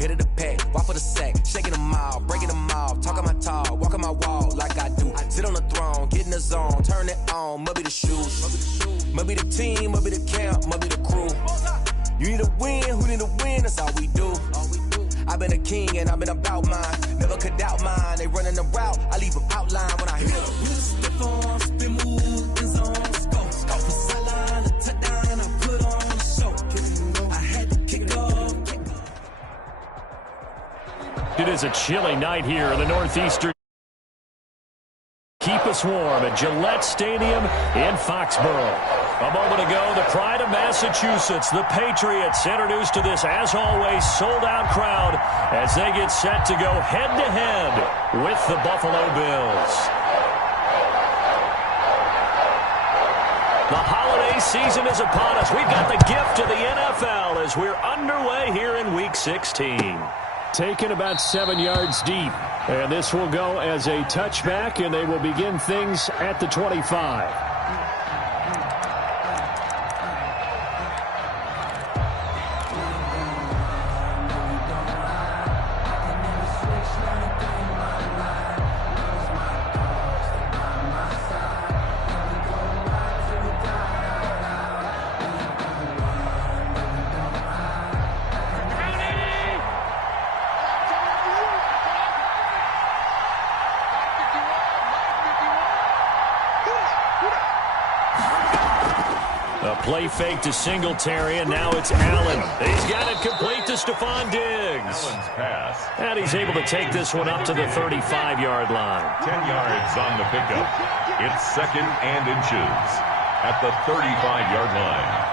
hit of the pack, walk for the sack, shaking them all, breaking them all, talking my talk, walking my wall like I do. Sit on the throne, get in the zone, turn it on, must be the shoes, must be the team, must be the camp, must be the crew. You need a win, who need a win, that's all we do. I've been a king and I've been about mine, never could doubt mine. They running the route, I leave them outline when I hit them. Stiff on, spin move, in zone, scope, from sideline to touchdown, I put on the show. I had to kick off. It is a chilly night here in the northeastern. Keep us warm at Gillette Stadium in Foxborough. A moment ago, the pride of Massachusetts, the Patriots, introduced to this, as always, sold-out crowd as they get set to go head-to-head with the Buffalo Bills. The holiday season is upon us. We've got the gift of the NFL as we're underway here in Week 16. Taken about 7 yards deep. And this will go as a touchback, and they will begin things at the 25. Play fake to Singletary, and now it's Allen. He's got it complete to Stephon Diggs. Allen's pass. And he's able to take this one up to the 35-yard line. 10 yards on the pickup. It's 2nd and inches at the 35-yard line.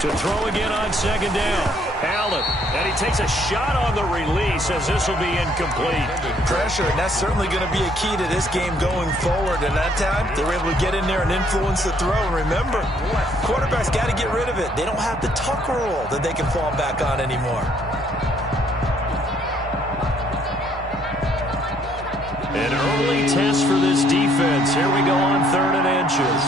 To throw again on 2nd down. Allen, and he takes a shot on the release as this will be incomplete. Pressure, and that's certainly going to be a key to this game going forward. And that time, they were able to get in there and influence the throw. And remember, quarterbacks got to get rid of it. They don't have the tuck rule that they can fall back on anymore. An early test for this defense. Here we go on 3rd and inches.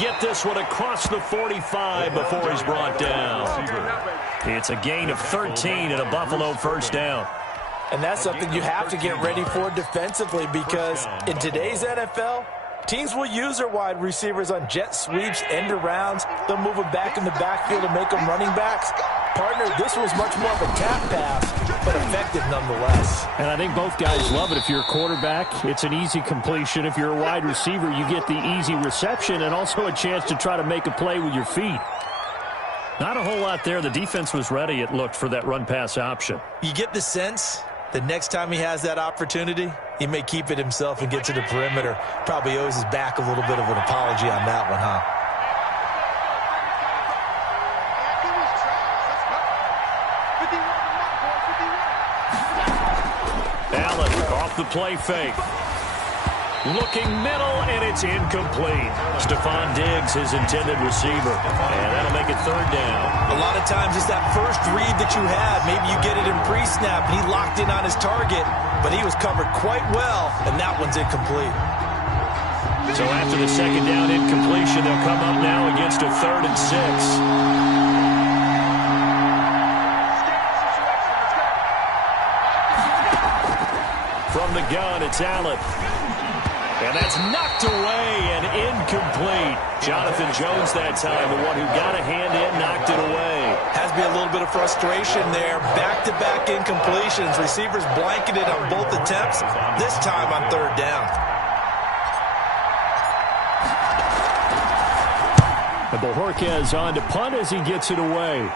Get this one across the 45 before he's brought down. It's a gain of 13 and a Buffalo first down. And that's something you have to get ready for defensively, because in today's NFL, teams will use their wide receivers on jet sweeps, end arounds. They'll move them back in the backfield and make them running backs. Partner, this was much more of a tap pass, but effective nonetheless. And I think both guys love it. If you're a quarterback, it's an easy completion. If you're a wide receiver, you get the easy reception and also a chance to try to make a play with your feet. Not a whole lot there. The defense was ready, it looked, for that run-pass option. You get the sense the next time he has that opportunity, he may keep it himself and get to the perimeter. Probably owes his back a little bit of an apology on that one, huh? Allen off the play fake. Looking middle, and it's incomplete. Stephon Diggs, his intended receiver. And that'll make it 3rd down. A lot of times it's that first read that you had. Maybe you get it in pre-snap, and he locked in on his target, but he was covered quite well, and that one's incomplete. So after the 2nd down incompletion, they'll come up now against a 3rd and 6. From the gun, it's Allen. And that's knocked away and incomplete. Jonathan Jones that time, the one who got a hand in, knocked it away. Has to be a little bit of frustration there. Back-to-back incompletions. Receivers blanketed on both attempts, this time on 3rd down. And Bojorquez on to punt as he gets it away.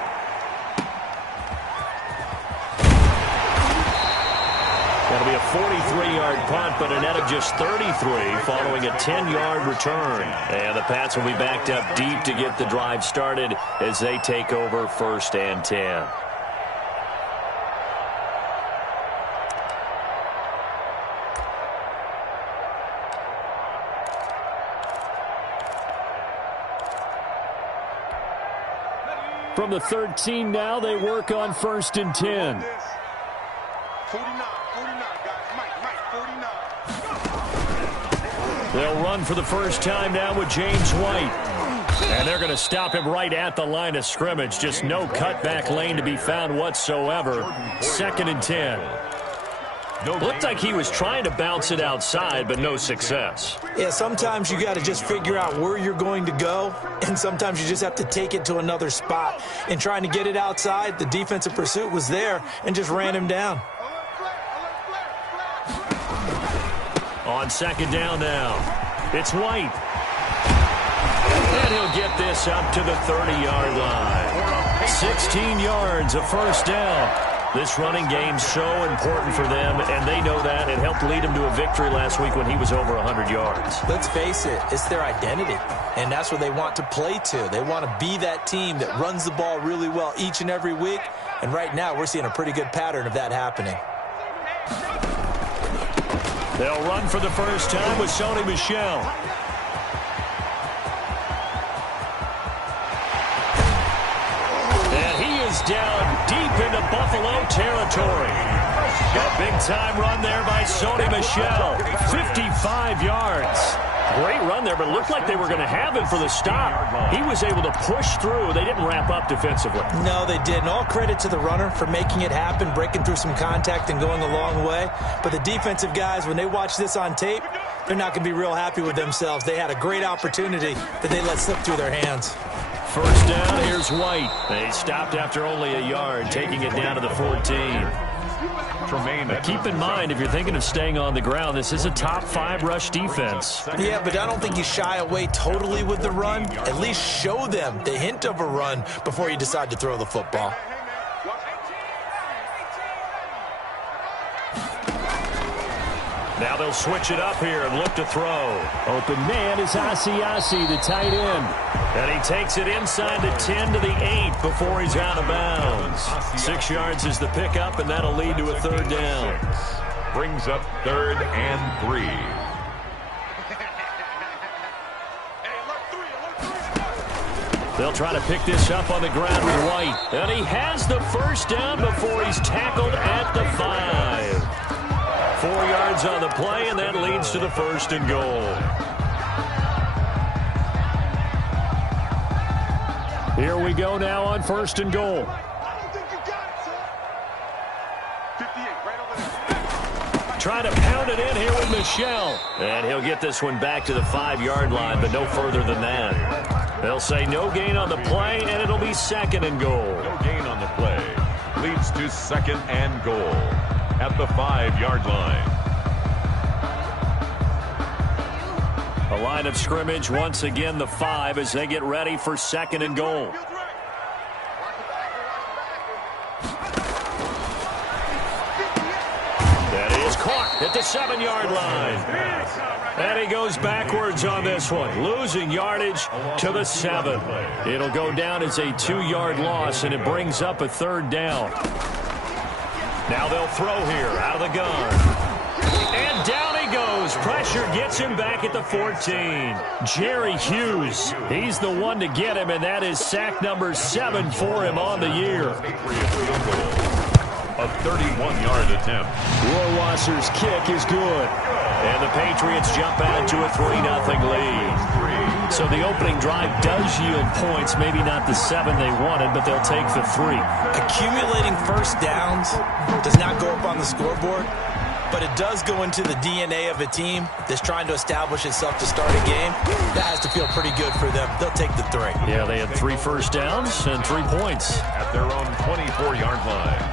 That'll be a 43-yard punt, but a net of just 33 following a 10-yard return. And the Pats will be backed up deep to get the drive started as they take over 1st and 10. From from the 13 now. They work on 1st and 10. 49, guys. Mike, 49. They'll run for the first time now with James White. And they're going to stop him right at the line of scrimmage. Just no cutback lane to be found whatsoever. 2nd and 10. Looked like he was trying to bounce it outside, but no success. Yeah, sometimes you got to just figure out where you're going to go, and sometimes you just have to take it to another spot. And trying to get it outside, the defensive pursuit was there and just ran him down. On 2nd down now, it's White. And he'll get this up to the 30-yard line. 16 yards, a first down. This running game's so important for them, and they know that. It helped lead him to a victory last week when he was over 100 yards. Let's face it, it's their identity, and that's what they want to play to. They want to be that team that runs the ball really well each and every week, and right now we're seeing a pretty good pattern of that happening. They'll run for the first time with Sony Michel. And he is down deep into Buffalo territory. A big-time run there by Sony Michel. 55 yards. Great run there, but it looked like they were going to have him for the stop. He was able to push through. They didn't wrap up defensively. No, they didn't. All credit to the runner for making it happen, breaking through some contact and going a long way. But the defensive guys, when they watch this on tape, they're not going to be real happy with themselves. They had a great opportunity that they let slip through their hands. First down, here's White. They stopped after only a yard, taking it down to the 14. But keep in mind, if you're thinking of staying on the ground, this is a top 5 rush defense. Yeah, but I don't think you shy away totally with the run. At least show them the hint of a run before you decide to throw the football. Now they'll switch it up here and look to throw. Open man is m-eazy34's, the tight end. And he takes it inside the 10 to the 8 before he's out of bounds. 6 yards is the pickup, and that'll lead to a 3rd down. Brings up 3rd and 3. They'll try to pick this up on the ground with White. And he has the first down before he's tackled at the 5. 4 yards on the play, and that leads to the 1st and goal. Here we go now on 1st and goal. Trying to pound it in here with Michel. And he'll get this one back to the 5-yard line, but no further than that. They'll say no gain on the play, and it'll be 2nd and goal. No gain on the play. Leads to 2nd and goal at the 5-yard line. A line of scrimmage, once again the 5 as they get ready for 2nd and goal. That is caught at the 7-yard line. And he goes backwards on this one, losing yardage to the 7. It'll go down as a 2-yard loss, and it brings up a 3rd down. Now they'll throw here out of the gun. And down he goes. Pressure gets him back at the 14. Jerry Hughes, he's the one to get him, and that is sack number 7 for him on the year. A 31-yard attempt. Rohrwasser's kick is good. And the Patriots jump out to a 3-0 lead. So the opening drive does yield points, maybe not the 7 they wanted, but they'll take the 3. Accumulating first downs does not go up on the scoreboard, but it does go into the DNA of a team that's trying to establish itself to start a game. That has to feel pretty good for them. They'll take the 3. Yeah, they had 3 first downs and 3 points. At their own 24-yard line.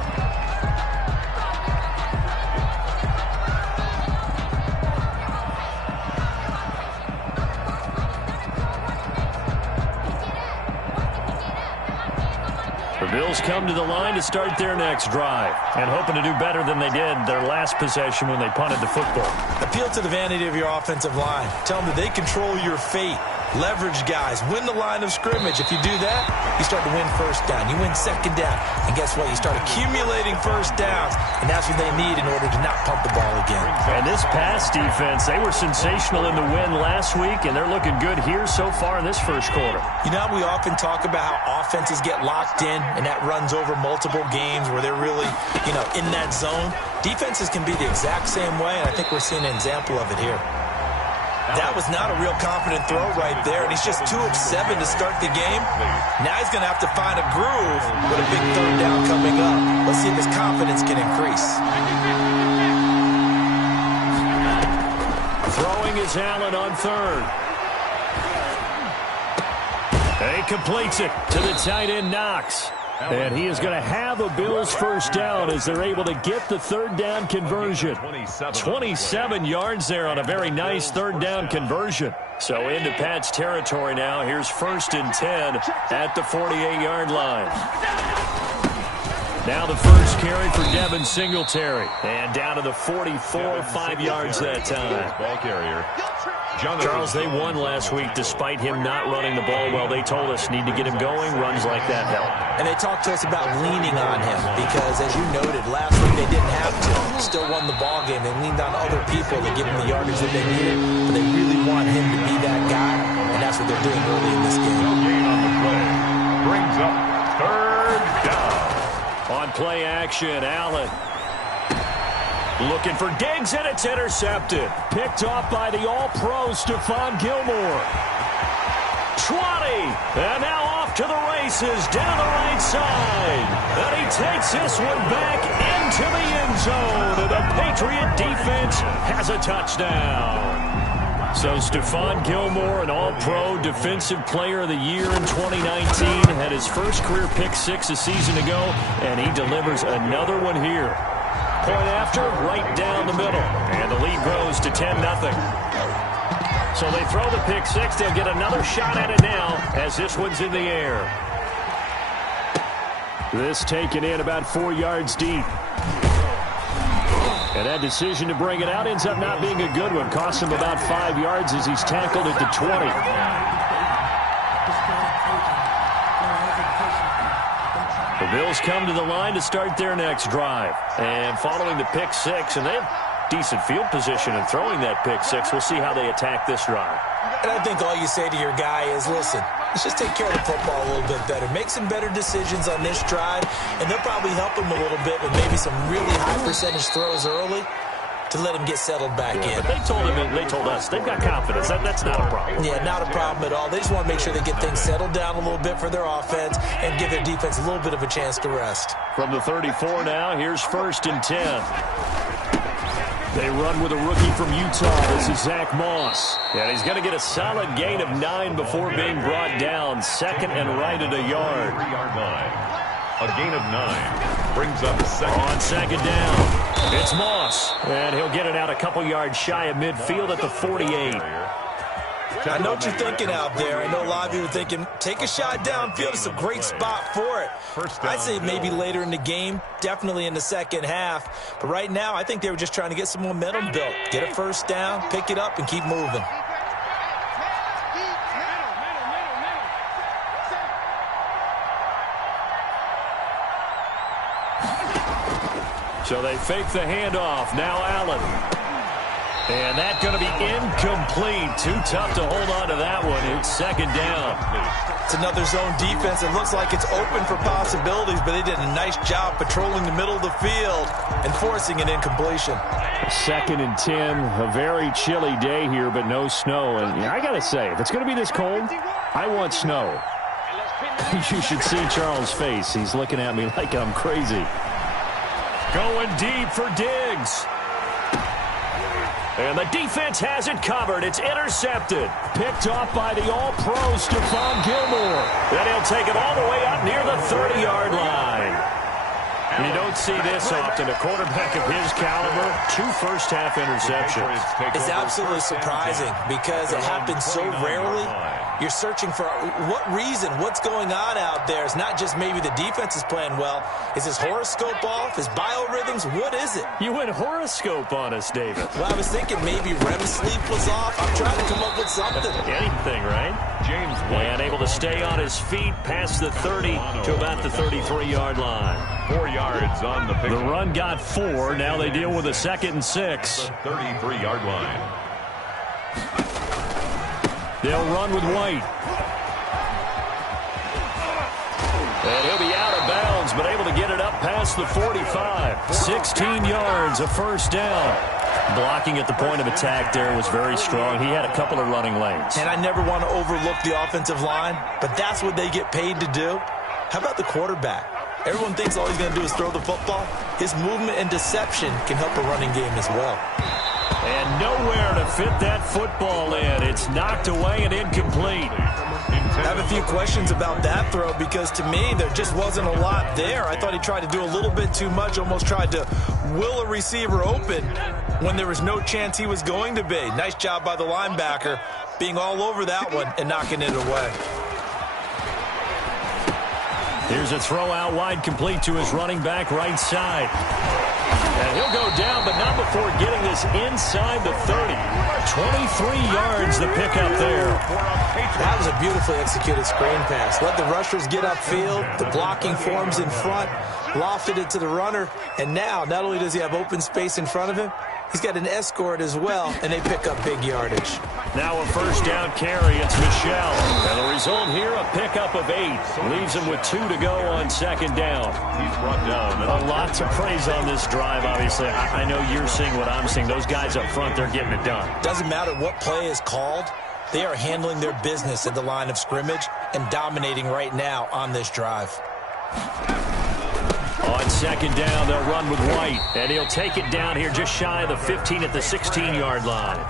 Bills come to the line to start their next drive and hoping to do better than they did their last possession when they punted the football. Appeal to the vanity of your offensive line. Tell them that they control your fate. Leverage guys. Win the line of scrimmage. If you do that, you start to win first down. You win second down. And guess what? You start accumulating first downs. And that's what they need in order to not pump the ball again. And this pass defense, they were sensational in the win last week, and they're looking good here so far in this first quarter. You know, we often talk about how offenses get locked in, and that runs over multiple games where they're really, in that zone. Defenses can be the exact same way, and I think we're seeing an example of it here. That was not a real confident throw right there, and he's just 2 of 7 to start the game. Now he's going to have to find a groove with a big third down coming up. Let's see if his confidence can increase. Throwing is Allen on third. He completes it to the tight end, Knox. And he is going to have a Bills first down as they're able to get the third down conversion. 27 yards there on a very nice third down conversion. So into Pat's territory now. Here's 1st and 10 at the 48-yard line. Now the first carry for Devin Singletary. And down to the 44, 5 yards that time. Ball carrier. Charles, they won last week despite him not running the ball well. They told us need to get him going. Runs like that help. And they talked to us about leaning on him because, as you noted, last week they didn't have to. Still won the ball game. They leaned on other people to give him the yardage that they needed. But they really want him to be that guy, and that's what they're doing early in this game. No gain on the play. Brings up 3rd down. On play action, Allen. Looking for Diggs, and it's intercepted. Picked off by the All-Pro Stephon Gilmore. 20, and now off to the races down the right side. And he takes this one back into the end zone. And the Patriot defense has a touchdown. So Stephon Gilmore, an All-Pro Defensive Player of the Year in 2019, had his first career pick 6 a season ago, and he delivers another one here. Point after, right down the middle. And the lead grows to 10-0. So they throw the pick 6. They'll get another shot at it now as this one's in the air. This taken in about 4 yards deep. And that decision to bring it out ends up not being a good one. Costs him about 5 yards as he's tackled at the 20. The Bills come to the line to start their next drive. And following the pick 6, and they have decent field position in throwing that pick 6. We'll see how they attack this drive. And I think all you say to your guy is, listen, let's just take care of the football a little bit better. Make some better decisions on this drive, and they'll probably help him a little bit with maybe some really high percentage throws early to let him get settled back in. But they told us they've got confidence. That's not a problem. Yeah, not a problem at all. They just want to make sure they get things settled down a little bit for their offense and give their defense a little bit of a chance to rest. From the 34 now, here's 1st and 10. They run with a rookie from Utah. This is Zach Moss. And he's going to get a solid gain of 9 before being brought down. 2nd and right at a yard. 3-yard line. A gain of 9 brings up 2nd. On 2nd down, it's Moss. And he'll get it out a couple yards shy of midfield at the 48. I know what you're thinking out there. I know a lot of you are thinking, take a shot downfield. It's a great spot for it. I'd say maybe later in the game, definitely in the second half. But right now, I think they were just trying to get some momentum built. Get a first down, pick it up, and keep moving. So they fake the handoff. Now Allen. And that's going to be incomplete. Too tough to hold on to that one. It's 2nd down. It's another zone defense. It looks like it's open for possibilities, but they did a nice job patrolling the middle of the field and forcing an incompletion. 2nd and 10. A very chilly day here, but no snow. And I got to say, if it's going to be this cold, I want snow. You should see Charles' face. He's looking at me like I'm crazy. Going deep for Diggs. And the defense has it covered. It's intercepted. Picked off by the All-Pro Stephon Gilmore. Then he'll take it all the way up near the 30-yard line. You don't see this often. A quarterback of his caliber, 2 first-half interceptions. It's absolutely surprising because it happens so rarely. You're searching for what reason, what's going on out there. It's not just maybe the defense is playing well. Is his horoscope off? His biorhythms? What is it? You went horoscope on us, David. Well, I was thinking maybe REM sleep was off. I'm trying to come up with something. Anything, right? James White. And able to stay on his feet past the 30 to about the 33-yard line. 4 yards on the pick. The run got 4. Now they deal with a 2nd and 6. The 33-yard line. They'll run with White. And he'll be out of bounds, but able to get it up past the 45. 16 yards, a first down. Blocking at the point of attack there was very strong. He had a couple of running lanes. And I never want to overlook the offensive line, but that's what they get paid to do. How about the quarterback? Everyone thinks all he's going to do is throw the football. His movement and deception can help a running game as well. And nowhere to fit that football in. It's knocked away and incomplete. I have a few questions about that throw because to me there just wasn't a lot there. I thought he tried to do a little bit too much, almost tried to will a receiver open when there was no chance he was going to be. Nice job by the linebacker being all over that one and knocking it away. Here's a throw out wide, complete to his running back right side. And he'll go down, but not before getting this inside the 30. 23 yards the pickup there. That was a beautifully executed screen pass. Let the rushers get upfield. The blocking forms in front. Lofted it to the runner. And now, not only does he have open space in front of him, he's got an escort as well, and they pick up big yardage. Now a first down carry. It's Michelle. And the result here, a pickup of 8. Leaves him with 2 to go on second down. He's brought down. A lot to praise on this drive, obviously. I know you're seeing what I'm seeing. Those guys up front, they're getting it done. Doesn't matter what play is called. They are handling their business at the line of scrimmage and dominating right now on this drive. On second down, they'll run with White. And he'll take it down here just shy of the 15 at the 16-yard line.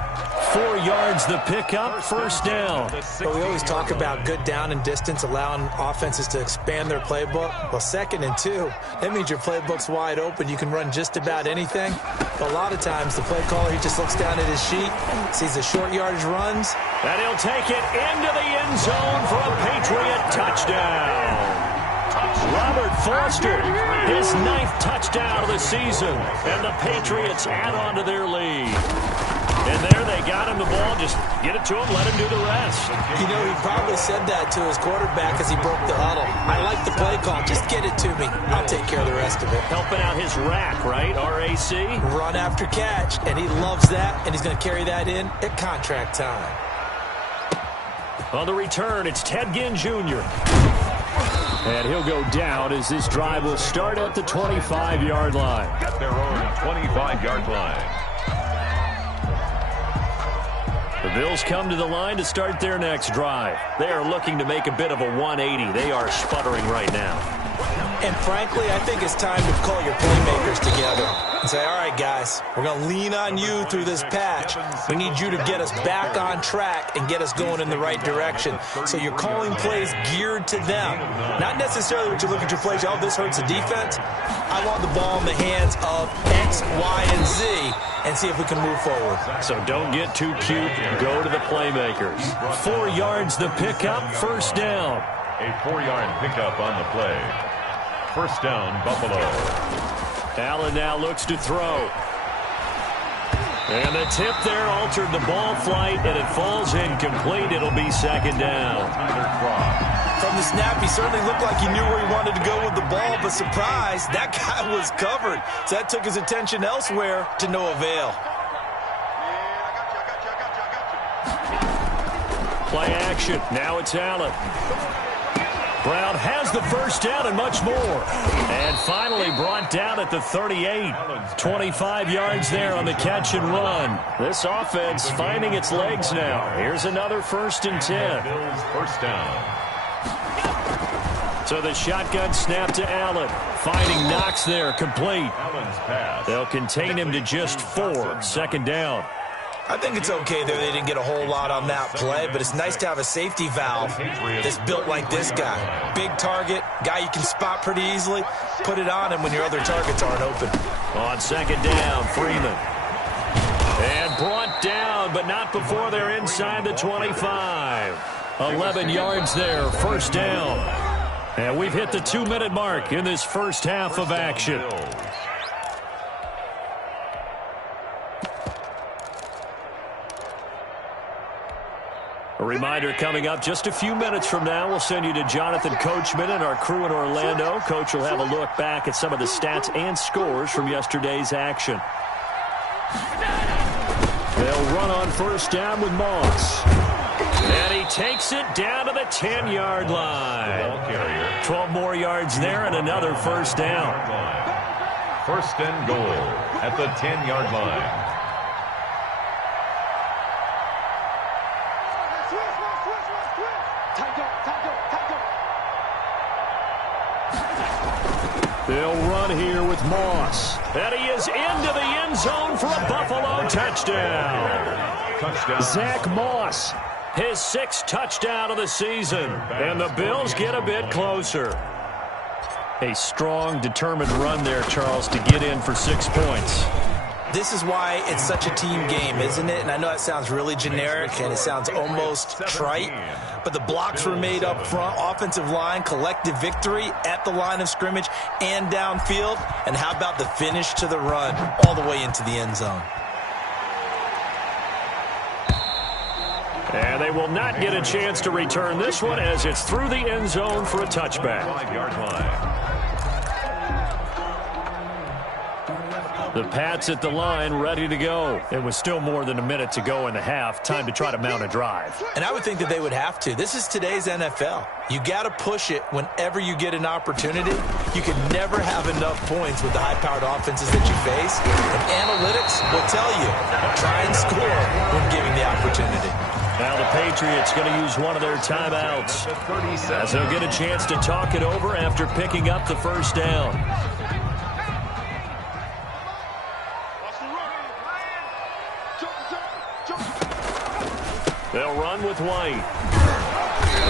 4 yards the pickup, first down. But we always talk about good down and distance, allowing offenses to expand their playbook. Well, 2nd and 2, that means your playbook's wide open. You can run just about anything. But a lot of times, the play caller, he just looks down at his sheet, sees the short yardage runs. And he'll take it into the end zone for a Patriot touchdown. Robert Foster, his 9th touchdown of the season. And the Patriots add on to their lead. And there they got him the ball. Just get it to him, let him do the rest. You know, he probably said that to his quarterback as he broke the huddle. I like the play call. Just get it to me. I'll take care of the rest of it. Helping out his rack, right? RAC. Run after catch, and he loves that, and he's going to carry that in at contract time. On the return, it's Ted Ginn Jr. And he'll go down as this drive will start at the 25-yard line. At their own 25-yard line. The Bills come to the line to start their next drive. They are looking to make a bit of a 180. They are sputtering right now. And frankly, I think it's time to call your playmakers together and say, all right, guys, we're going to lean on you through this patch. We need you to get us back on track and get us going in the right direction. So you're calling plays geared to them. Not necessarily what you look at your plays, oh, this hurts the defense. I want the ball in the hands of X, Y, and Z and see if we can move forward. So don't get too cute. Go to the playmakers. 4 yards the pickup, first down. A 4-yard pickup on the play. First down, Buffalo. Allen now looks to throw. And the tip there altered the ball flight, and it falls incomplete. It'll be second down. From the snap, he certainly looked like he knew where he wanted to go with the ball, but surprise, that guy was covered. So that took his attention elsewhere to no avail. Play action. Now it's Allen. Brown has the first down and much more. And finally brought down at the 38. 25 yards there on the catch and run. This offense finding its legs now. Here's another 1st and 10. Bills first down. So the shotgun snap to Allen. Finding Knox there, complete. Allen's pass. They'll contain him to just 4. Second down. I think it's okay there. They didn't get a whole lot on that play, but it's nice to have a safety valve that's built like this guy. Big target, guy you can spot pretty easily. Put it on him when your other targets aren't open. On second down, Freeman. And brought down, but not before they're inside the 25. 11 yards there, first down. And we've hit the 2-minute mark in this first half of action. A reminder coming up just a few minutes from now, we'll send you to Jonathan Coachman and our crew in Orlando. Coach will have a look back at some of the stats and scores from yesterday's action. They'll run on first down with Moss. And he takes it down to the 10-yard line. 12 more yards there and another first down. First and goal at the 10-yard line. They'll run here with Moss. And he is into the end zone for a Buffalo touchdown. Zach Moss, his 6th touchdown of the season. And the Bills get a bit closer. A strong, determined run there, Charles, to get in for 6 points. This is why it's such a team game, isn't it? And I know that sounds really generic and it sounds almost trite, but the blocks were made up front, offensive line, collective victory at the line of scrimmage and downfield. And how about the finish to the run all the way into the end zone? And they will not get a chance to return this one as it's through the end zone for a touchback. 5-yard line. The Pats at the line, ready to go. It was still more than a minute to go in the half. Time to try to mount a drive. And I would think that they would have to. This is today's NFL. You got to push it whenever you get an opportunity. You can never have enough points with the high-powered offenses that you face. And analytics will tell you, try and score when given the opportunity. Now the Patriots going to use one of their timeouts as they'll get a chance to talk it over after picking up the first down. They'll run with White.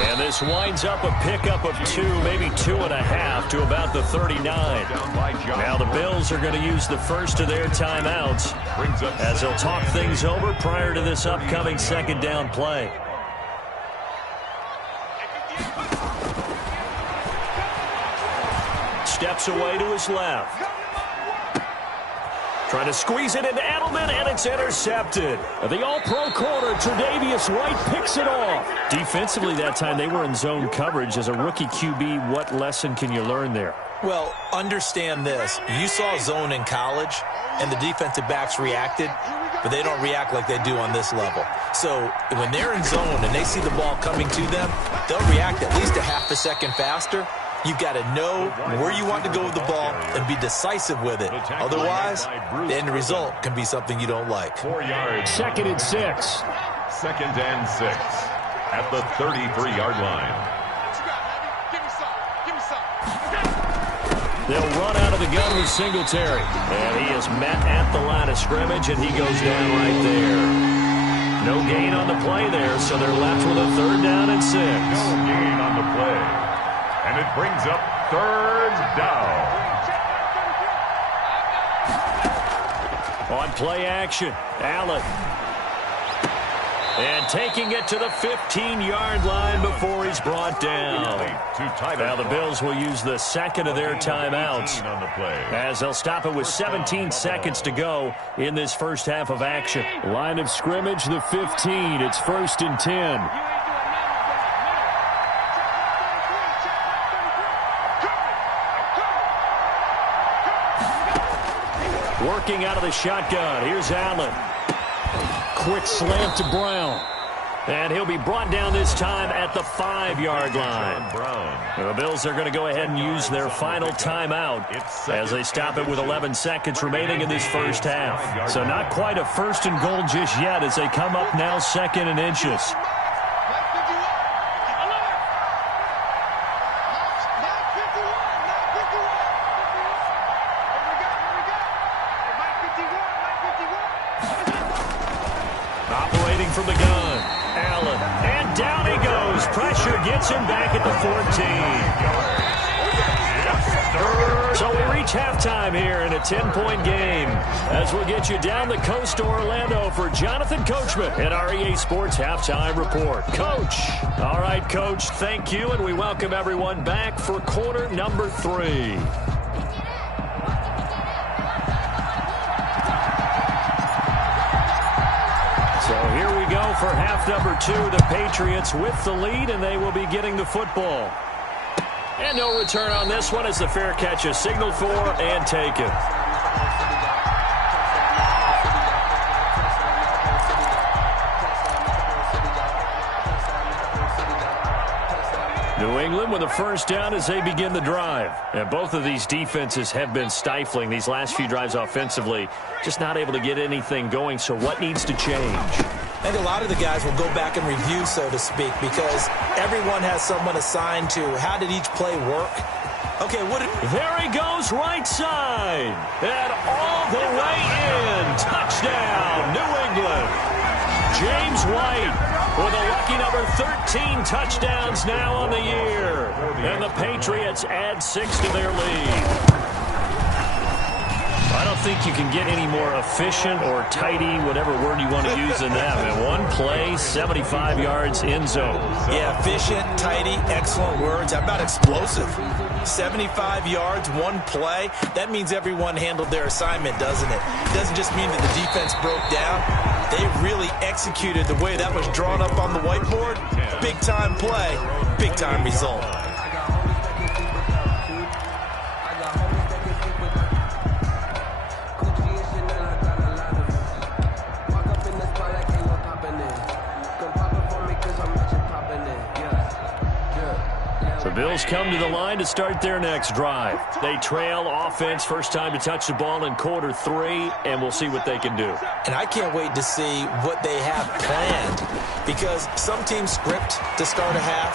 And this winds up a pickup of 2, maybe 2.5 to about the 39. Now the Bills are going to use the first of their timeouts as they'll talk things over prior to this upcoming second down play. Steps away to his left. Trying to squeeze it into Edelman, and it's intercepted. The all-pro corner, Tre'Davious White, picks it off. Defensively that time, they were in zone coverage. As a rookie QB, what lesson can you learn there? Well, understand this. You saw zone in college, and the defensive backs reacted, but they don't react like they do on this level. So when they're in zone and they see the ball coming to them, they'll react at least a half a second faster. You've got to know where you want to go with the ball and be decisive with it. Otherwise, the end result can be something you don't like. 4 yards. 2nd and 6. 2nd and 6 at the 33-yard line. They'll run out of the gun with Singletary. And he is met at the line of scrimmage, and he goes down right there. No gain on the play there, so they're left with a 3rd down and 6. No gain on the play. And it brings up 3rd down. On play action, Allen. And taking it to the 15-yard line before he's brought down. Now the Bills will use the 2nd of their timeouts as they'll stop it with 17 seconds to go in this first half of action. Line of scrimmage, the 15. It's 1st and 10. Working out of the shotgun. Here's Allen. Quick slant to Brown. And he'll be brought down this time at the 5-yard line. The Bills are going to go ahead and use their final timeout as they stop it with 11 seconds remaining in this first half. So not quite a 1st and goal just yet as they come up now 2nd and inches. From the gun, Allen, and down he goes. Pressure gets him back at the 14. So we reach approach halftime here in a 10-point game. As we'll get you down the coast to Orlando for Jonathan Coachman at our EA Sports Halftime Report. Coach. All right, Coach, thank you, and we welcome everyone back for quarter number 3. So here we go for half number 2. The Patriots with the lead, and they will be getting the football. And no return on this one as the fair catch is signaled for and taken. New England with a first down as they begin the drive. And both of these defenses have been stifling these last few drives offensively. Just not able to get anything going, so what needs to change? I think a lot of the guys will go back and review, so to speak, because everyone has someone assigned to how did each play work. Okay, there he goes, right side. And all the way in. Touchdown, New England. James White with a lucky number 13 touchdowns now on the year. And the Patriots add 6 to their lead. I don't think you can get any more efficient or tidy, whatever word you want to use in that. And one play, 75 yards in zone. Yeah, efficient, tidy, excellent words. How about explosive? 75 yards, one play. That means everyone handled their assignment, doesn't it? It doesn't just mean that the defense broke down. They really executed the way that was drawn up on the whiteboard. Big-time play, big-time result. Bills come to the line to start their next drive. They trail offense, first time to touch the ball in quarter 3, and we'll see what they can do. And I can't wait to see what they have planned, because some teams script to start a half.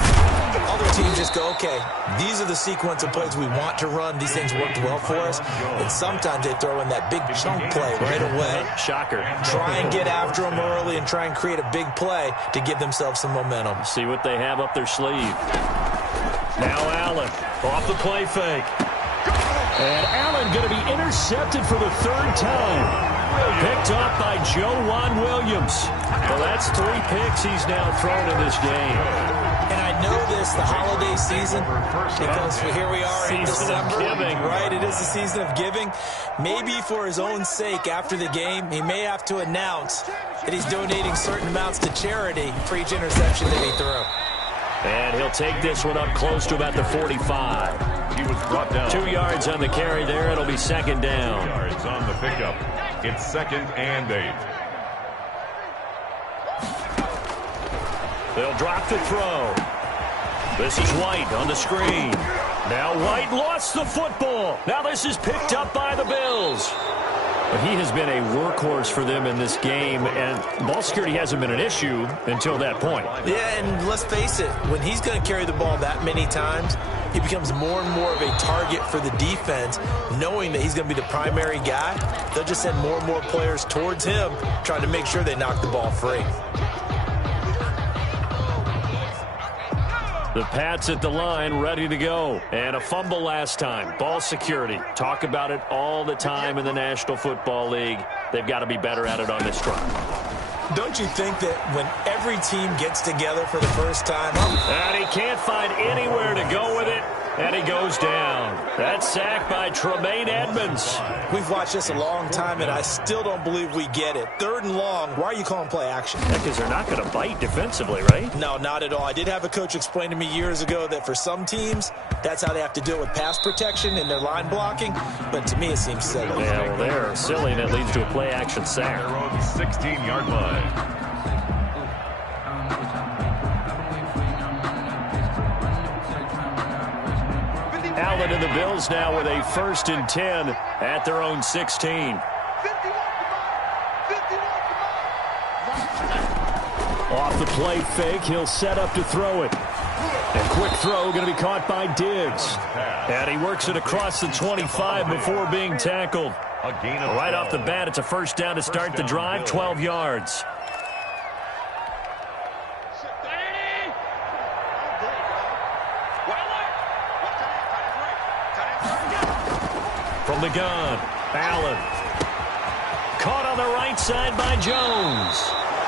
Other teams just go, okay, these are the sequence of plays we want to run. These things worked well for us. And sometimes they throw in that big chunk play right away. Shocker. Try and get after them early and try and create a big play to give themselves some momentum. See what they have up their sleeve. Now Allen off the play fake. And Allen going to be intercepted for the 3rd time. Picked off by Juwan Williams. Well, that's 3 picks he's now thrown in this game. And I know this, the holiday season, because here we are in December. Giving. Right, it is the season of giving. Maybe for his own sake after the game, he may have to announce that he's donating certain amounts to charity for each interception that he threw. And he'll take this one up close to about the 45. He was brought down. 2 yards on the carry there. It'll be 2nd down. 2 yards on the pickup. It's 2nd and 8. They'll drop the throw. This is White on the screen. Now White lost the football. Now this is picked up by the Bills. He has been a workhorse for them in this game, and ball security hasn't been an issue until that point. Yeah, and let's face it, when he's going to carry the ball that many times, he becomes more and more of a target for the defense, knowing that he's going to be the primary guy. They'll just send more and more players towards him, trying to make sure they knock the ball free. The Pats at the line, ready to go. And a fumble last time. Ball security. Talk about it all the time in the National Football League. They've got to be better at it on this drive. Don't you think that when every team gets together for the first time... And he can't find anywhere to go with it, and he goes down. That's sacked by Tremaine Edmonds. We've watched this a long time, and I still don't believe we get it. 3rd and long, why are you calling play action? Because they're not going to bite defensively, right? No, not at all. I did have a coach explain to me years ago that for some teams, that's how they have to deal with pass protection and their line blocking, but to me it seems silly. Yeah, well, they're silly, and it leads to a play action sack. Their own 16-yard line. Allen and the Bills now with a 1st and 10 at their own 16. Off the play fake, he'll set up to throw it. A quick throw going to be caught by Diggs. And he works it across the 25 before being tackled. Right off the bat, it's a 1st down to start the drive, 12 yards. From the gun, Allen. Caught on the right side by Jones.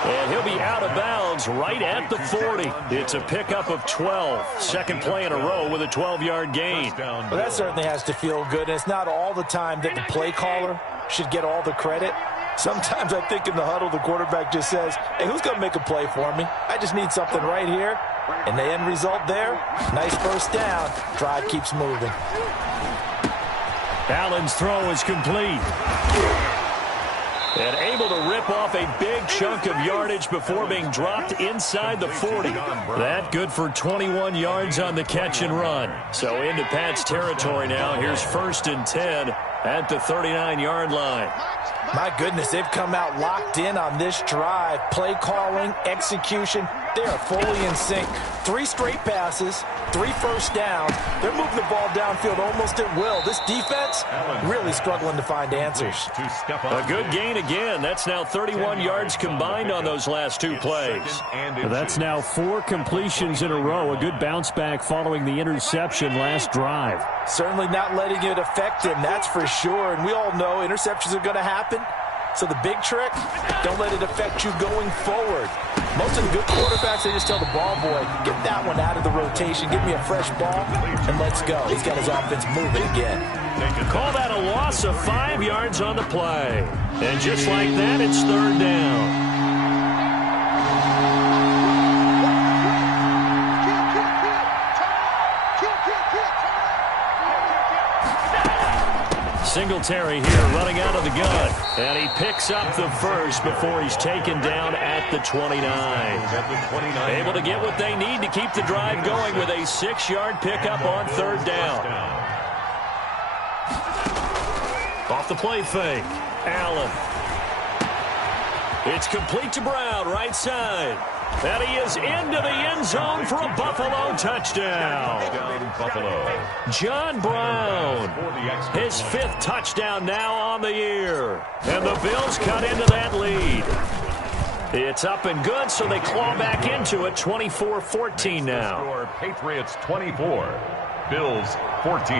And he'll be out of bounds right at the 40. It's a pickup of 12. Second play in a row with a 12-yard gain. Well, that certainly has to feel good. And it's not all the time that the play caller should get all the credit. Sometimes I think in the huddle, the quarterback just says, hey, who's going to make a play for me? I just need something right here. And the end result there, nice first down. Drive keeps moving. Allen's throw is complete. And able to rip off a big chunk of yardage before being dropped inside the 40. That good for 21 yards on the catch and run. So into Pat's territory now. Here's 1st and 10 at the 39-yard line. My goodness, they've come out locked in on this drive. Play calling, execution, they are fully in sync. 3 straight passes, 3 first downs. They're moving the ball downfield almost at will. This defense really struggling to find answers. A good gain again. That's now 31 yards combined on those last 2 plays. That's now 4 completions in a row. A good bounce back following the interception last drive. Certainly not letting it affect him, that's for sure. And we all know interceptions are going to happen. So the big trick, don't let it affect you going forward. Most of the good quarterbacks, they just tell the ball boy, get that one out of the rotation, give me a fresh ball, and let's go. He's got his offense moving again. Call that a loss of 5 yards on the play. And just like that, it's 3rd down. Singletary here running out of the gun. And he picks up the first before he's taken down at the 29. Able to get what they need to keep the drive going with a 6-yard pickup on 3rd down. Off the play fake. Allen. It's complete to Brown, right side. And he is into the end zone for a Buffalo touchdown. John Brown, his 5th touchdown now on the year. And the Bills cut into that lead. It's up and good, so they claw back into it, 24-14 now. Patriots 24, Bills 14.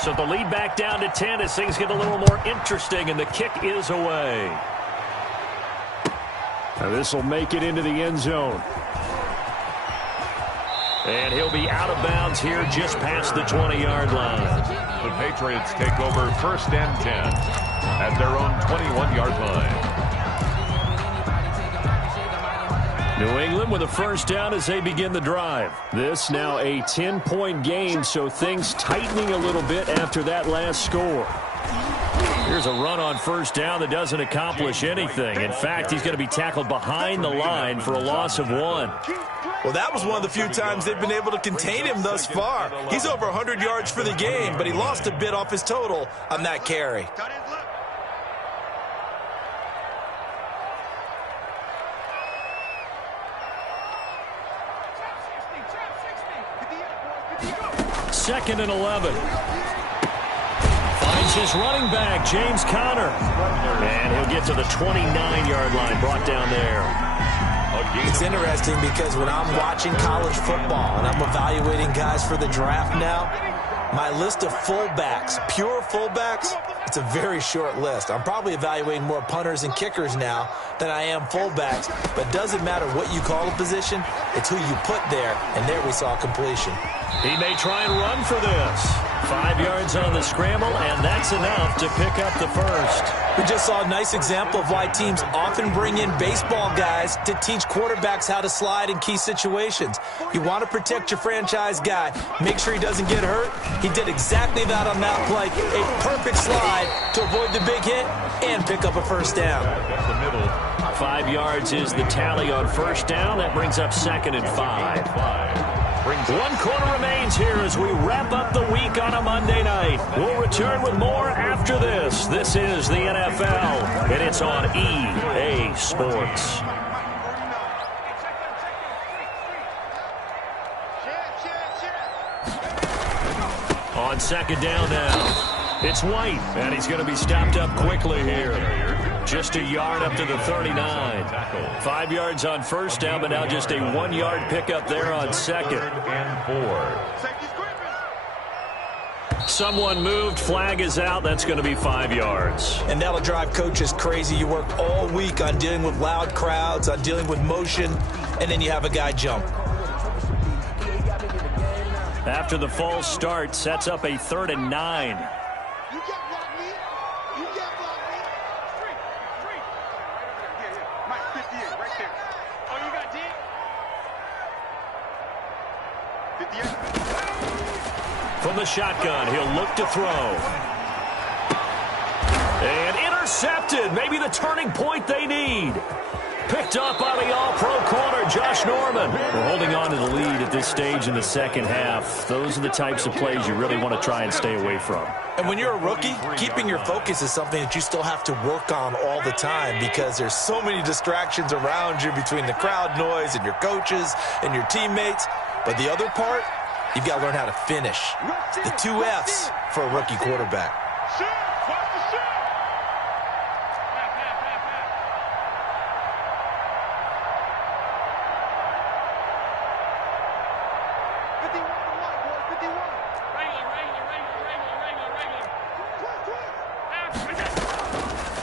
So the lead back down to 10 as things get a little more interesting, and the kick is away. Now this will make it into the end zone. And he'll be out of bounds here just past the 20-yard line. The Patriots take over 1st and 10 at their own 21-yard line. New England with a first down as they begin the drive. This now a 10-point game, so things tightening a little bit after that last score. Here's a run on first down that doesn't accomplish anything. In fact, he's going to be tackled behind the line for a loss of 1. Well, that was one of the few times they've been able to contain him thus far. He's over 100 yards for the game, but he lost a bit off his total on that carry. Second and 11. Finds his running back, James Conner. And he'll get to the 29-yard line, brought down there. It's interesting because when I'm watching college football and I'm evaluating guys for the draft now, my list of fullbacks, pure fullbacks, it's a very short list. I'm probably evaluating more punters and kickers now than I am fullbacks, but it doesn't matter what you call a position, it's who you put there, and there we saw completion. He may try and run for this. 5 yards on the scramble, and that's enough to pick up the first. We just saw a nice example of why teams often bring in baseball guys to teach quarterbacks how to slide in key situations. You want to protect your franchise guy. Make sure he doesn't get hurt. He did exactly that on that play. A perfect slide to avoid the big hit and pick up a first down. 5 yards is the tally on first down. That brings up 2nd and 5. 1 quarter remains here as we wrap up the week on a Monday night. We'll return with more after this. This is the NFL, and it's on EA Sports. On second down now, it's White, and he's going to be stopped up quickly here. Just a yard up to the 39. 5 yards on first down, but now just a 1-yard pickup there on second. And 4. Someone moved, flag is out. That's going to be 5 yards. And that'll drive coaches crazy. You work all week on dealing with loud crowds, on dealing with motion, and then you have a guy jump. After the false start, sets up a 3rd and 9. You can't block me. You can't block me. Free. Yeah. Mike, 58, right there. Oh, you got D? 58. From the shotgun, he'll look to throw. And intercepted. Maybe the turning point they need. Picked up by the all-pro corner, Josh Norman. We're holding on to the lead at this stage in the second half. Those are the types of plays you really want to try and stay away from. And when you're a rookie, keeping your focus is something that you still have to work on all the time because there's so many distractions around you between the crowd noise and your coaches and your teammates. But the other part, you've got to learn how to finish. The 2 F's for a rookie quarterback.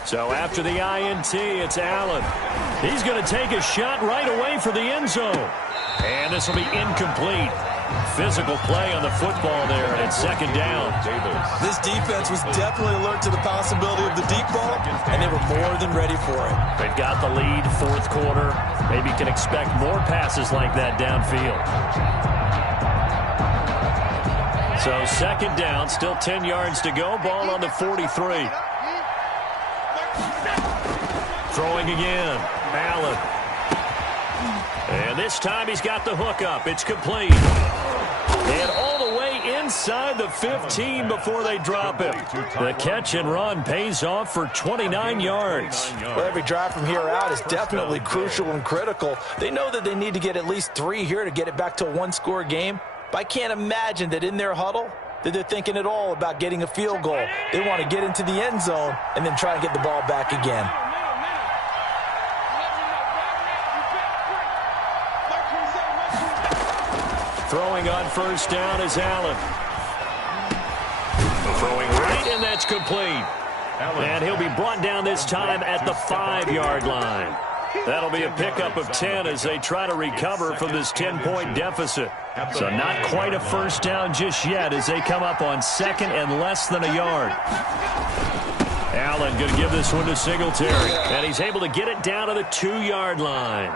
So after the INT, it's Allen. He's going to take a shot right away for the end zone. And this will be incomplete. Physical play on the football there, and it's 2nd down. This defense was definitely alert to the possibility of the deep ball, and they were more than ready for it. They've got the lead, 4th quarter. Maybe can expect more passes like that downfield. So 2nd down, still 10 yards to go. Ball on the 43. Throwing again, Allen. And this time he's got the hook up. It's complete. And all the way inside the 15 before they drop him. The catch and run pays off for 29 yards. Well, every drive from here out is definitely crucial and critical. They know that they need to get at least 3 here to get it back to a 1-score game. But I can't imagine that in their huddle that they're thinking at all about getting a field goal. They want to get into the end zone and then try and get the ball back again. Throwing on first down is Allen. Throwing right, and that's complete. And he'll be brought down this time at the 5-yard line. That'll be a pickup of 10 as they try to recover from this 10-point deficit. So not quite a first down just yet as they come up on 2nd and less than a yard. Allen going to give this one to Singletary. And he's able to get it down to the 2-yard line.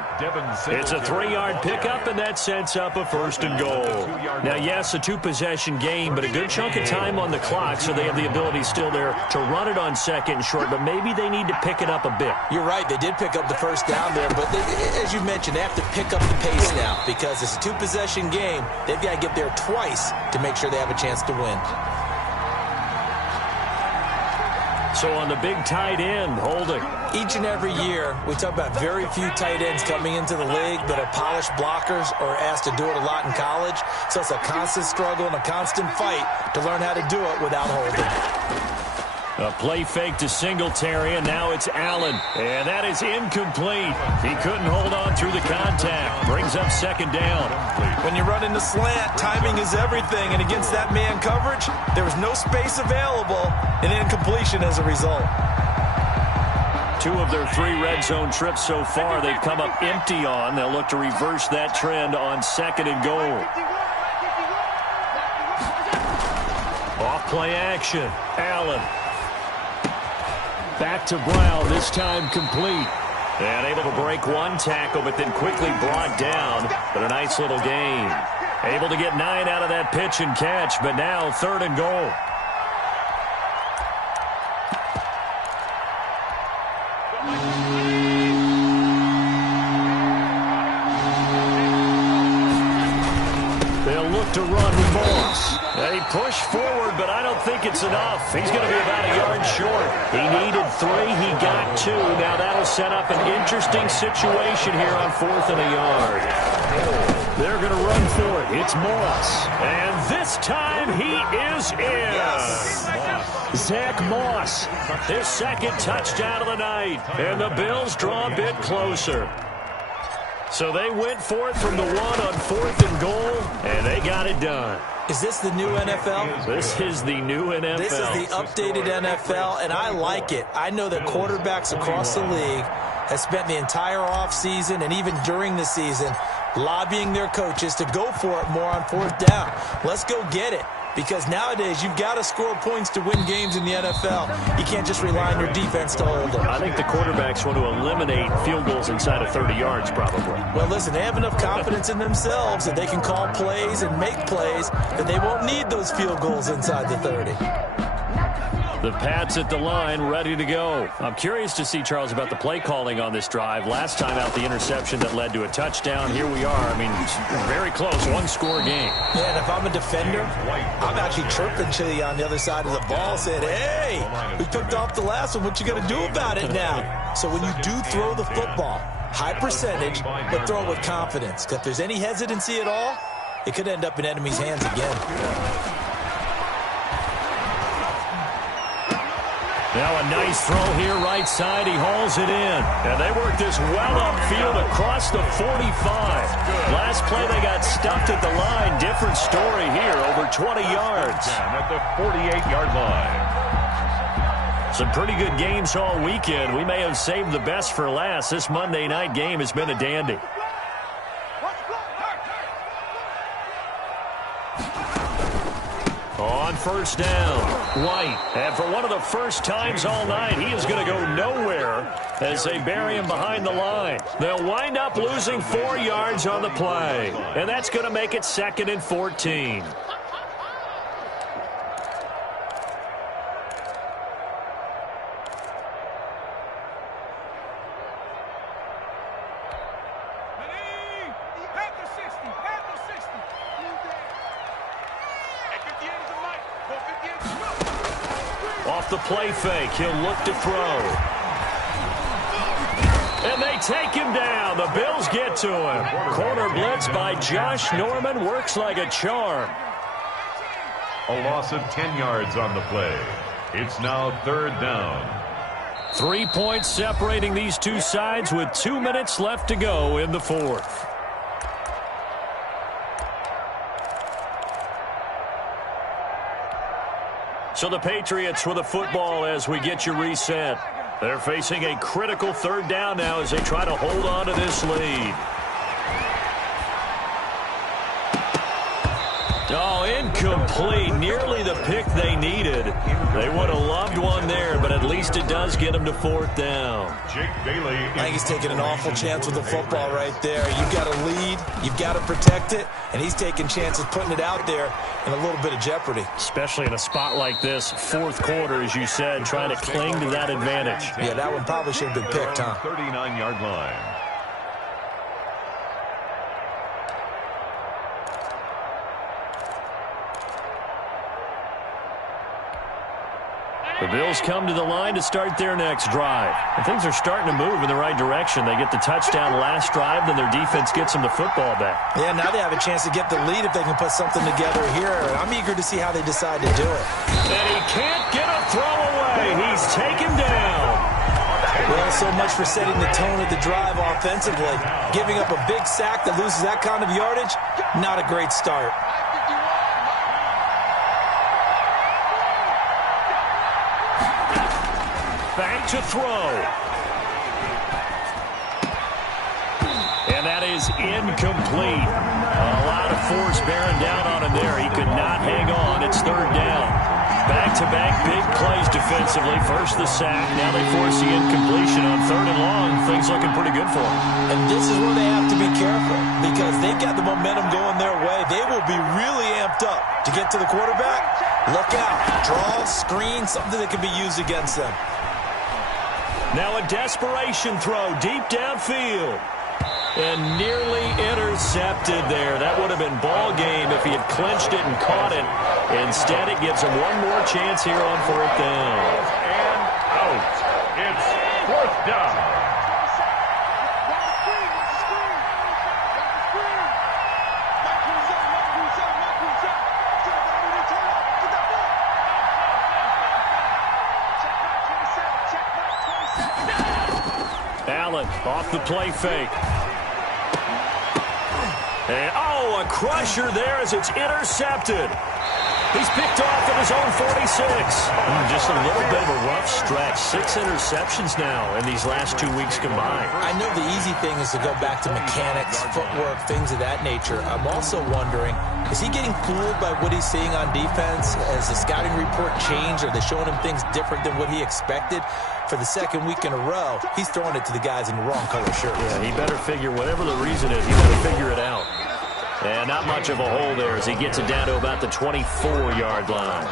It's a 3-yard pickup, and that sets up a 1st and goal. Now, yes, a 2-possession game, but a good chunk of time on the clock, so they have the ability still there to run it on 2nd and short, but maybe they need to pick it up a bit. You're right. They did pick up the first down there, but as you mentioned, they have to pick up the pace now because it's a 2-possession game. They've got to get there twice to make sure they have a chance to win. So on the big tight end, holding. Each and every year, we talk about very few tight ends coming into the league that are polished blockers or asked to do it a lot in college. So it's a constant struggle and a constant fight to learn how to do it without holding. A play fake to Singletary, and now it's Allen. And that is incomplete. He couldn't hold on through the contact. Brings up 2nd down. When you run into slant, timing is everything. And against that man coverage, there was no space available, and incompletion as a result. 2 of their 3 red zone trips so far, they've come up empty on. They'll look to reverse that trend on 2nd and goal. Off play action. Allen. Back to Brown, this time complete. And able to break one tackle, but then quickly brought down. But a nice little gain. Able to get 9 out of that pitch and catch, but now 3rd and goal. They'll look to run with Moss. They push forward, but I don't think it's enough. He's going to be about a yard short. He needed 3. He got 2. Now that'll set up an interesting situation here on 4th and a yard. They're going to run for it. It's Moss. And this time he is in. Yes. Zach Moss, his second touchdown of the night. And the Bills draw a bit closer. So they went for it from the 1 on 4th and goal, and they got it done. Is this the new NFL? This is the new NFL. This is the updated NFL, and I like it. I know that quarterbacks across the league have spent the entire offseason and even during the season lobbying their coaches to go for it more on 4th down. Let's go get it. Because nowadays, you've got to score points to win games in the NFL. You can't just rely on your defense to hold them. I think the quarterbacks want to eliminate field goals inside of 30 yards, probably. Well, listen, they have enough confidence in themselves that they can call plays and make plays that they won't need those field goals inside the 30. The Pats at the line, ready to go. I'm curious to see, Charles, about the play calling on this drive. Last time out, the interception that led to a touchdown. Here we are. I mean, very close, one-score game. Yeah, and if I'm a defender, I'm actually chirping to you on the other side of the ball saying, hey, we picked off the last one. What you going to do about it now? So when you do throw the football, high percentage, but throw it with confidence. Because if there's any hesitancy at all, it could end up in enemy's hands again. Now a nice throw here right side. He hauls it in. And they work this well upfield across the 45. Last play they got stuffed at the line. Different story here, over 20 yards. At the 48-yard line. Some pretty good games all weekend. We may have saved the best for last. This Monday night game has been a dandy. On 1st down, White. And for one of the first times all night, he is going to go nowhere as they bury him behind the line. They'll wind up losing 4 yards on the play. And that's going to make it 2nd and 14. Off the play fake, he'll look to throw. And they take him down. The Bills get to him. Corner blitz by Josh Norman works like a charm. A loss of 10 yards on the play. It's now 3rd down. 3 points separating these two sides with 2 minutes left to go in the 4th. So the Patriots with the football as we get you reset. They're facing a critical 3rd down now as they try to hold on to this lead. Oh, incomplete. Nearly the pick they needed. They would have loved one there, but at least it does get them to 4th down. Jake Bailey. I think he's taking an awful chance with the football right there. You've got to lead. You've got to protect it. And he's taking chances putting it out there in a little bit of jeopardy. Especially in a spot like this, 4th quarter, as you said, trying to cling to that advantage. Yeah, that one probably should have been picked, huh? 39-yard line. The Bills come to the line to start their next drive. And things are starting to move in the right direction. They get the touchdown last drive, then their defense gets them the football back. Yeah, now they have a chance to get the lead if they can put something together here. And I'm eager to see how they decide to do it. And he can't get a throw away. He's taken down. Well, so much for setting the tone of the drive offensively. Giving up a big sack that loses that kind of yardage, not a great start. Back to throw. And that is incomplete. A lot of force bearing down on him there. He could not hang on. It's 3rd down. Back-to-back big plays defensively. First the sack. Now they force the incompletion on 3rd and long. Things looking pretty good for them. And this is where they have to be careful because they've got the momentum going their way. They will be really amped up to get to the quarterback. Look out. Draw, screen, something that can be used against them. Now a desperation throw deep downfield. And nearly intercepted there. That would have been ball game if he had clinched it and caught it. Instead, it gives him one more chance here on 4th down. And out. It's 4th down. Off the play fake. And, oh, a crusher there as it's intercepted. He's picked off at his own 46. Just a little bit of a rough stretch. 6 interceptions now in these last 2 weeks combined. I know the easy thing is to go back to mechanics, footwork, things of that nature. I'm also wondering, is he getting fooled by what he's seeing on defense? Has the scouting report changed? Are they showing him things different than what he expected? For the second week in a row, he's throwing it to the guys in the wrong color shirts. Yeah, he better figure, whatever the reason is, he better figure it out. And not much of a hole there as he gets it down to about the 24-yard line.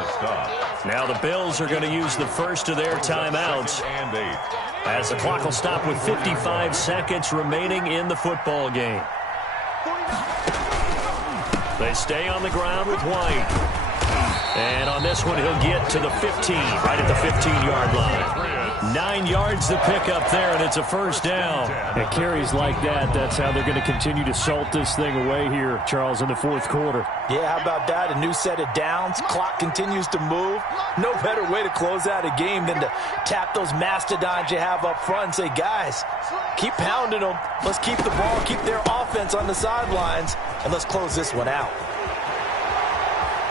Now the Bills are going to use the first of their timeouts as the clock will stop with 55 seconds remaining in the football game. They stay on the ground with White. And on this one, he'll get to the 15, right at the 15-yard line. 9 yards to pick up there, and it's a first down. And carries like that, that's how they're going to continue to salt this thing away here, Charles, in the fourth quarter. Yeah, how about that? A new set of downs. Clock continues to move. No better way to close out a game than to tap those mastodons you have up front and say, guys, keep pounding them. Let's keep the ball, keep their offense on the sidelines, and let's close this one out.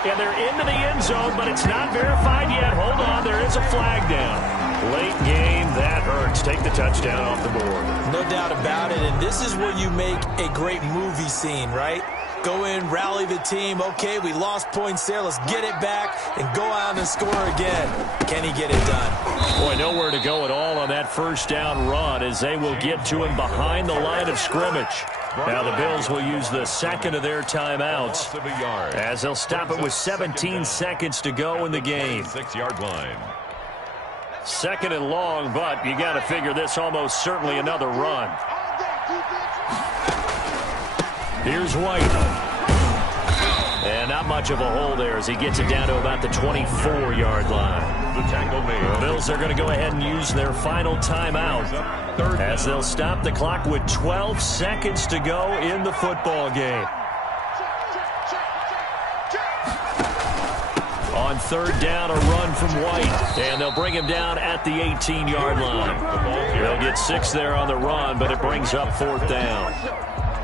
And they're into the end zone, but it's not verified yet. Hold on, there is a flag down. Late game, that hurts. Take the touchdown off the board. No doubt about it, and this is where you make a great movie scene, right? Go in, rally the team. Okay, we lost points there. Let's get it back and go out and score again. Can he get it done? Boy, nowhere to go at all on that first down run as they will get to him behind the line of scrimmage. Now the Bills will use the second of their timeouts as they'll stop it with 17 seconds to go in the game. 6-yard line. Second and long, but you got to figure this almost certainly another run. Here's White. And not much of a hole there as he gets it down to about the 24-yard line. The tackle made. The Bills are going to go ahead and use their final timeout as they'll stop the clock with 12 seconds to go in the football game. On third down, a run from White, and they'll bring him down at the 18-yard line. They'll get 6 there on the run, but it brings up fourth down.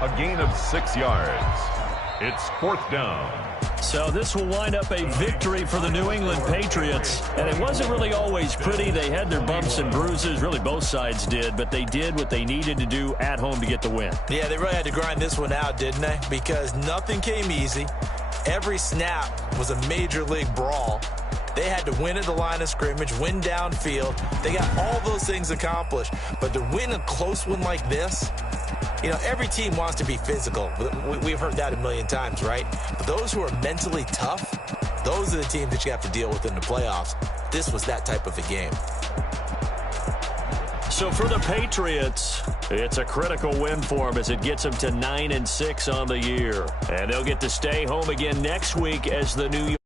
A gain of 6 yards. It's fourth down. So this will wind up a victory for the New England Patriots. And it wasn't really always pretty. They had their bumps and bruises. Really, both sides did. But they did what they needed to do at home to get the win. Yeah, they really had to grind this one out, didn't they? Because nothing came easy. Every snap was a major league brawl. They had to win at the line of scrimmage, win downfield. They got all those things accomplished. But to win a close one like this, you know, every team wants to be physical. We've heard that a million times, right? But those who are mentally tough, those are the teams that you have to deal with in the playoffs. This was that type of a game. So for the Patriots, it's a critical win for them as it gets them to 9-6 on the year. And they'll get to stay home again next week as the New York